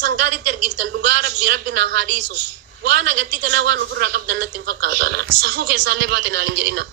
سنقاري ترقيفتن لقا ربنا هاديسو وانا قلت انا وانا في الرقب دنت فكاتو انا سفوك يسالي باتنا نجرينا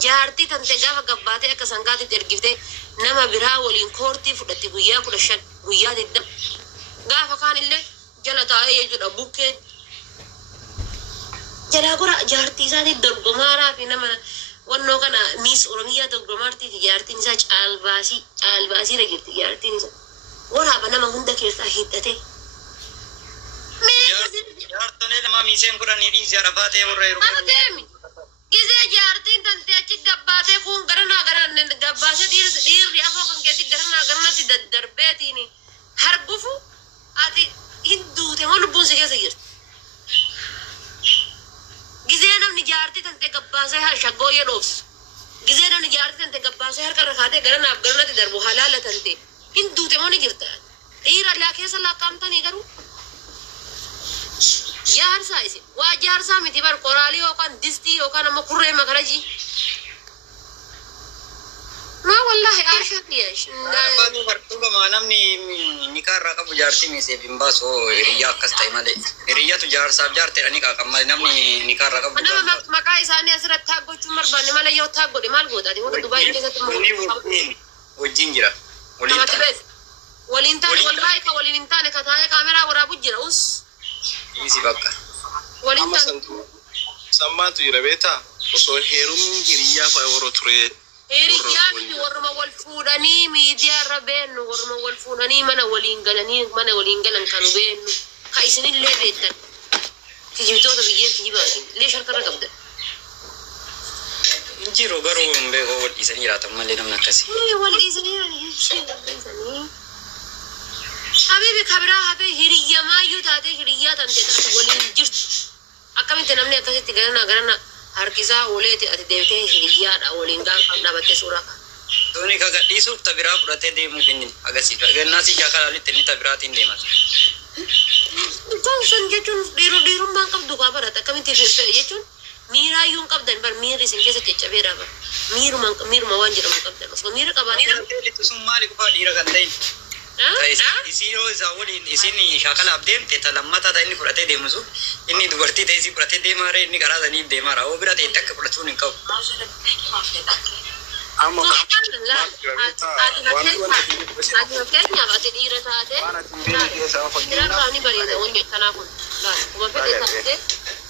جارتي تنتقا فقباتي اكا سنقاتي ترقيفتي نما برا ولين كورتي فدتي ويا كل شد ويا الدم قافا كان اللي جلتا يجد ابوكي جلا قرا جارتي سادي درغمارا في نما ونو كان ميس اورميا درغمارتي في جارتي نسا الباسي رجلتي جارتي نسا ورا بنما هندك يرتاحيتتي جارتني لما ميسين قراني دي زرفاتي وريرو أبدي جزء جارتين تنتي أشيك قبّاتي كون قرنا قبّاتي دير ريافو كان كذي قرنا تددر بيتيني هربفو أتي هندو تهون بونس كذا ير جزء أنا من جارتي تنتي قبّاتي هالشقو يروس جزء أنا من جارتي تنتي قبّاتي هالكرخاتي قرنا تدربو حلالة تنتي هندو تهون يرتا دير الله كيس الله كام تاني كرو جار سايسي واجار سامي تبار قرالي وكان دستي وكان مكرر مكرجي ما والله عاشت ليش أنا برضو ما نمني نكار ركب جارتي ميسي بيمباس هو ريا كستاي ماله ريا تجار ساب جار تراني كمال نمني نكار ركب أنا ما كاي ساني أسرت ثاقو شمر بني ماله يو ثاقو دي مال غودا دي وده دبي كذا تمر وجينجرا ولين تاني والله كولين تاني كتايا كاميرا ورا بوجرا أس يسي بكا ولين تاني سمعت يربيتا وصل هيروم هريا فاورو تري هريا ورما والفوداني ميديا ربين ورما والفوداني من ولين قلن كانوا بين خايسين اللي بيتن تجيب توتا بيجي تجيب ليش هالكرة قبضة جيرو غرو مبيغو والإساني راتم مالي نمنا كسي والإساني يعني حبيبي خبرها في هريا ما يوتاتي هريا تنتظر ولين جرت أكمل تنامني أكاسي تجارنا harkisa olete ati devte hiriya da olinga kamna batte sura doni ka gaddi su tabira burate de mu finni agasi ganna si jakala ali teni tabira tin de mas johnson jechun diru man kam duka barata kami ti fe jechun mira yun kam dan bar miri sin kese kecha bera ba miru ma wanjira man kam dan so mira ka ba mira te tu sum mali ko fa dira kan dai isi yo zawuli isini shakala abdem te talammata ta inni furate de musu inni dubarti te isi furate de mare inni gara dani de mara o bira te tak furatu nin kaw amma Kenya ba te dira ta te dira ra ni bari da wonde kana kun la kuma fete ta te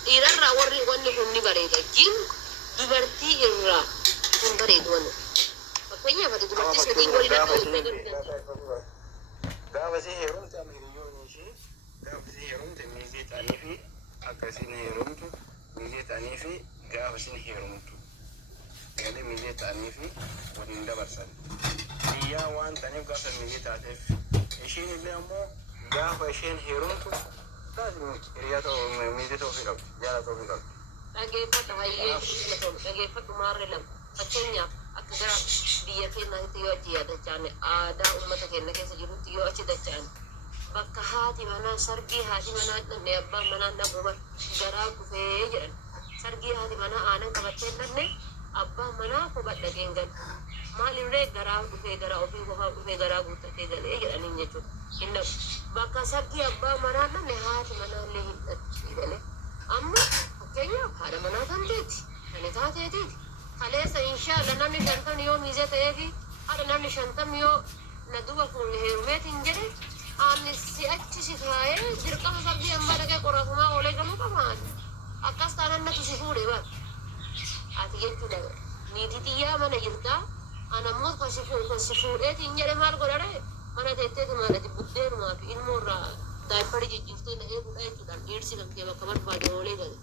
dira ra warri wonde kun ni bari da jin dubarti irra kun bari da wonde Kenya ba te dubarti se dingoli da ta gaafasi heerumte ama hiriyoonishi gaafasi heerumte miizee ta'anii fi akkasiin heerumtu miizee ta'anii fi gaafasin heerumtu galee miizee ta'anii fi waliin dabarsan biyyaa waan ta'aniif gaafa miizee taateef ishiin illee ammoo gaafa isheen heerumtu taasimu hiriyaa ta'uu miizee ta'uu fi qabdi jaala ta'uu fi qabdi. Dhageeffatu hayyee dhageeffatu maarree lama fakkeenyaaf akka gara biyya keenyaatti yoo achi yaadachaan aadaa uummata keenya keessa jirutti yoo achi dachaan bakka haati manaa sargii haati manaa dhanne abbaan manaa dhabuuban garaa kufee jedhan sargii haati manaa aanan qabattee dhanne abbaan manaa kubadha geengan maalirree garaa dhufee garaa ofii qofaa dhufee garaa guuttatee galee jedhaniin jechuudha inni bakka sargii abbaan manaa dhanne haati manaa illee hin dhatti galee amma fakkeenyaaf haadha manaa kan teeti kan taateetiiti Kalesa inshallah namni shantam yoo miizee ta'eefi haadha namni shantam yoo na duba kun heerumeetiin jedhe ani si achi si taa'ee dirqama sarbii hambaa dhaqee qorafumaa oolee galuu qabaan akkas taanaan natu si fuudhe bara ati jechuudha niitii xiyyaa mana jirtaa anammoo kan si fuudheetiin jedhe maal godhadhe mana teetteeti maadhati buddeenumaa fi ilmoorraa daa'impari jijjiirtee na eeguudha jechuudhaan dhiirsi kan kee bakka barbaade oolee gale.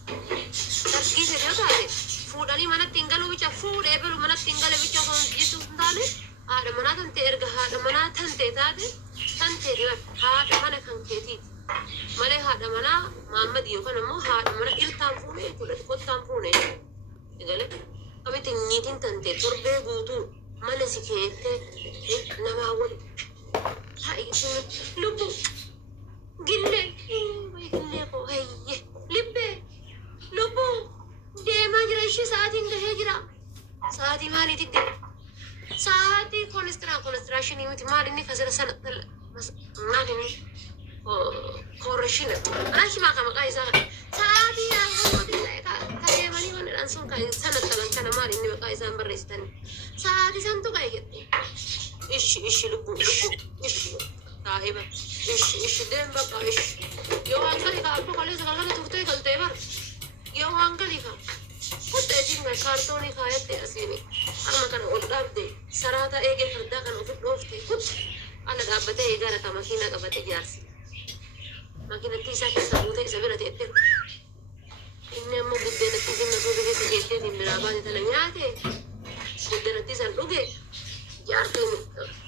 Sargii jedhee taate fuudhanii manatti hin galuu bicha fuudhee bilu manatti hin gale bicha osoo jechuun hin taane haadha manaa tante erga haadha manaa tante taate tante dhiban haadha mana kan keetiiti malee haadha manaa Maammad yookaan ammoo haadha mana irtaan fuune jechuudha kottaan fuune egalee kamitti niitiin tante torbee guutuu mana si keettee namaa wali lubbu gillee gillee koo hayyee libbee lubbu deemaa jira ishee sa'aatiin gahee jira sa'aatii maaliitti deema? Sa'aatii konistiraashinii miti maal inni kasira sana maal inni koorashina achi maqaa maqaa isaa sa'aatii kadeemanii wanadhaan sun sana talan kana maal inni maqaa isaan barreessitanii sa'aatii santu ka'e jette ishi lubbuu ishi saahiba ishi deem bakka ishi yoo waan gadi kaa abbo kaleessa galgala turtee galtee bar yoo waan gadi kaa kutta isiin kaartoonii kaayatte asiini amma kana ol dhaabde saraata eegee fardaa kana ofi dhoofte kutta ala dhaabbatee eegara ka makiinaa qabate jaarsi makiinatti isaa keessa buutee isa bira teette inni ammoo buddeenatti isin masuuta keessa jeetteetiin biraa baate tana nyaate buddeenatti isan dhuge jaartiin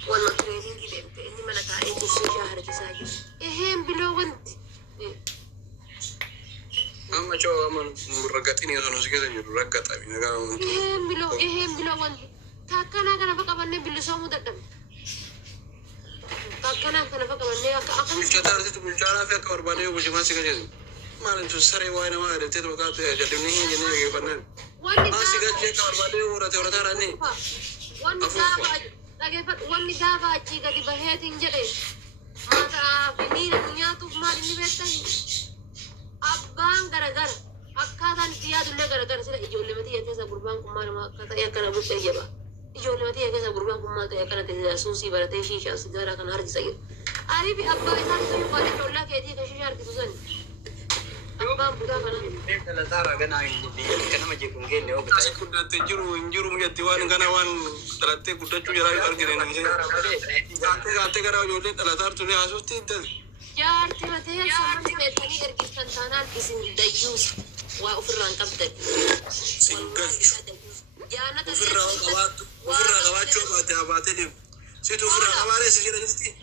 wal makireetii deemte inni mana taa'ee kursii ishaa harkisaa jiru eheen biloo wanti amma coo amma raggaxini osoo nuti keessa jiru raggaxami nagaa wanti eheen biloo wanti takkanaa kana fa qabannee bilisoomuu dadhabne takkanaa kana fa qabannee akka bulchataa arsitu bulchaanaa fi akka barbaadee bulchimaa si gajeesu maalintu saree waa'ee namaa edetee maqaa jallimni hin jennee dhageeffannaan maasi gachee akka barbaadee horataa raannee wanni gaafa achii gadi baheetiin jedhe mataa fi miira nyaatuuf maal inni beektanii abbaan garagara akkaataan itti yaadullee garagara sila ijoollee matii keessa gurbaan kun maaluma akka ta'e akkana buqqee jaba ijoollee matii keessa gurbaan kun maal ta'e akkana ta'e suusii baratee shiishaa sigaaraa kana harkisa jedhu ariifi abbaa isaa isa yuufaadhe ijoollee keetii ka shiishaa harkisu sani abbaan butaa kana Kalataara ganaa biyya nama jeequn geenne yoo Asi guddattee jiru mujatti waan kana waan dhalattee guddachuu jiraa argine namni gaattee gara ijoollee dhalataar ture haasofti jaarti matee sammuu beekanii ergiftan taanaan isin dayyuus waa ofirraan qabdan singalchu jaanata ofirraa qabaachuu baatee deemu situ ofirraa qabaaree si jira jirti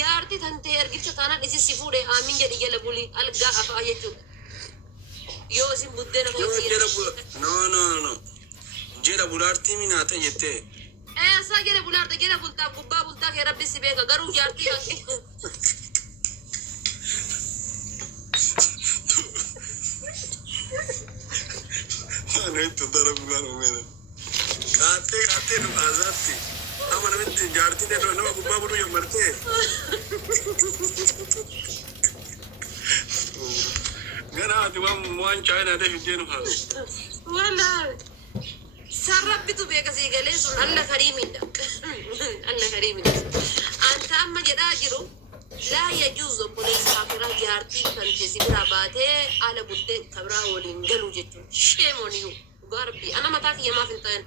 jaarti tantee ergifta taanaan isin si fuudhe aamin jedhi jala bulii algaa afaa jechuudha yoo isin buddeena no jela bulaartii minaata jettee saa jala bulaarta jala bultaa gubbaa bultaa kee rabbi si beeka garuu jaartii hanqi Itu darah bulan umena. Kate nu azati. Ama namitti jaartii ne nama gubbaa bulu yammarte. Gana ati waan China de fidenu ha. wala sarabbitu beeka sii galee sun alla kariimidha alla kariimidha anta amma jedhaa jiru laa yajuuzu obboleessaa firaa jaartii kan teessi biraa baatee ala buddee kabraa waliin galuu jechuun sheemoniyyuu dhugaa rabbii ana mataa kiyya maaf hin ta'an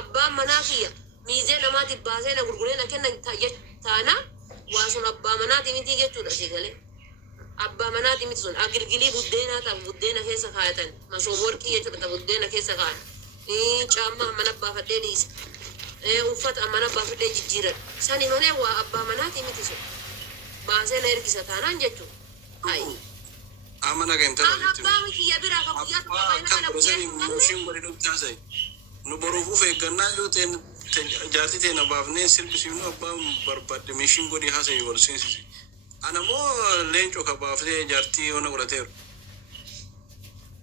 abbaan manaa kiyya miizee namaatiif baasee na gurguree na kenna taana waa sun abbaa manaatii miti jechuudha sii galee abbaa manaatii miti sun agilgilii buddeenaa ta'u buddeena keessa kaayatan masoo warqii jechuudha ta'u buddeena keessa kaayan caammaa mana baafadhee dhiisa uffata mana baafadhee jijjiiran sani malee waa abbaa manaatii miti sun baasee na ergisa taanaan jechuudha. Amana kan ta'a jechuudha. Abbaa miti yaa biraa kan guyyaa tokko baay'ina kana guyyaa mushin wali dhufti haasa'e. Nu boruufuuf eeggannaa yoo ta'e jaartii ta'e na baafnee sirbisiifnu abbaan barbaadde mishin godhii haasa'e wal seensise. Ana moo leencoo ka baafnee jaartii ona godhateeru.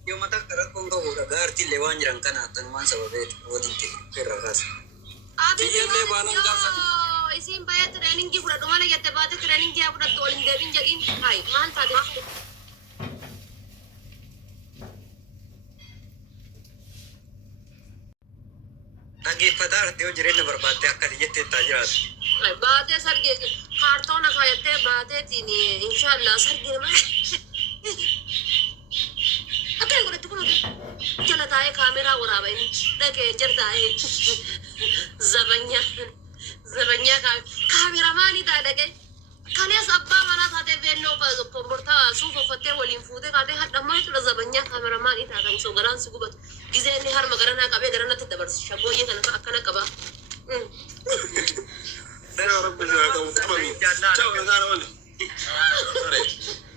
yoo mata rakkoon qabu gaartillee waan jiran kana tanumaan sababee walitti irra kaasa. Tiyyallee baanaan gaafa. Isin bayat training ki fudhadhu malee jette baate training ki fudhattu waliin deebiin jedhiin hayi maal taate dhaggeeffataa artee yoo jireenya barbaaddee akkati jettee taa jiraatu. baatee sargee kaartoona kaayattee baateetiin inshaallah sargee malee akka godhatti kun jala taa'ee kaameraa waraaba inni dhagee jala taa'ee zabanyaa kaameraa maalii ta'a dhagee kalees abbaa manaa taatee beelloo kombortaa suuf uffattee waliin fuutee kaatee hadhammaa jechuudha zabanyaa kaameraa maalii ta'a osoo garaan si gubatu gizee inni harma garanaa qabee garanatti dabarsi shaggooyyee kana akkana qaba. Dara rabbi jaa qabu qabami. Ciao nagaara wali. Sare.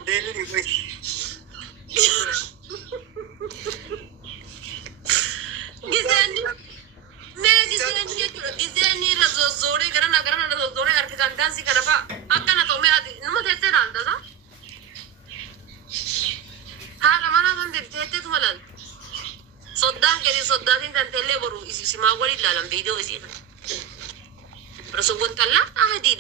Deeli ni koy. Gizeenni razozooree garana razozooree harkisan dansii kana fa'a akkana ta'umee ati nama teessee dhaaltata. Haadha manaa kan teesseetu malaan soddaan kedii soddaatiin kan teellee boru simaa waliin ilaalan viidiyoo isii kana. Rasoo wantallaa ahadii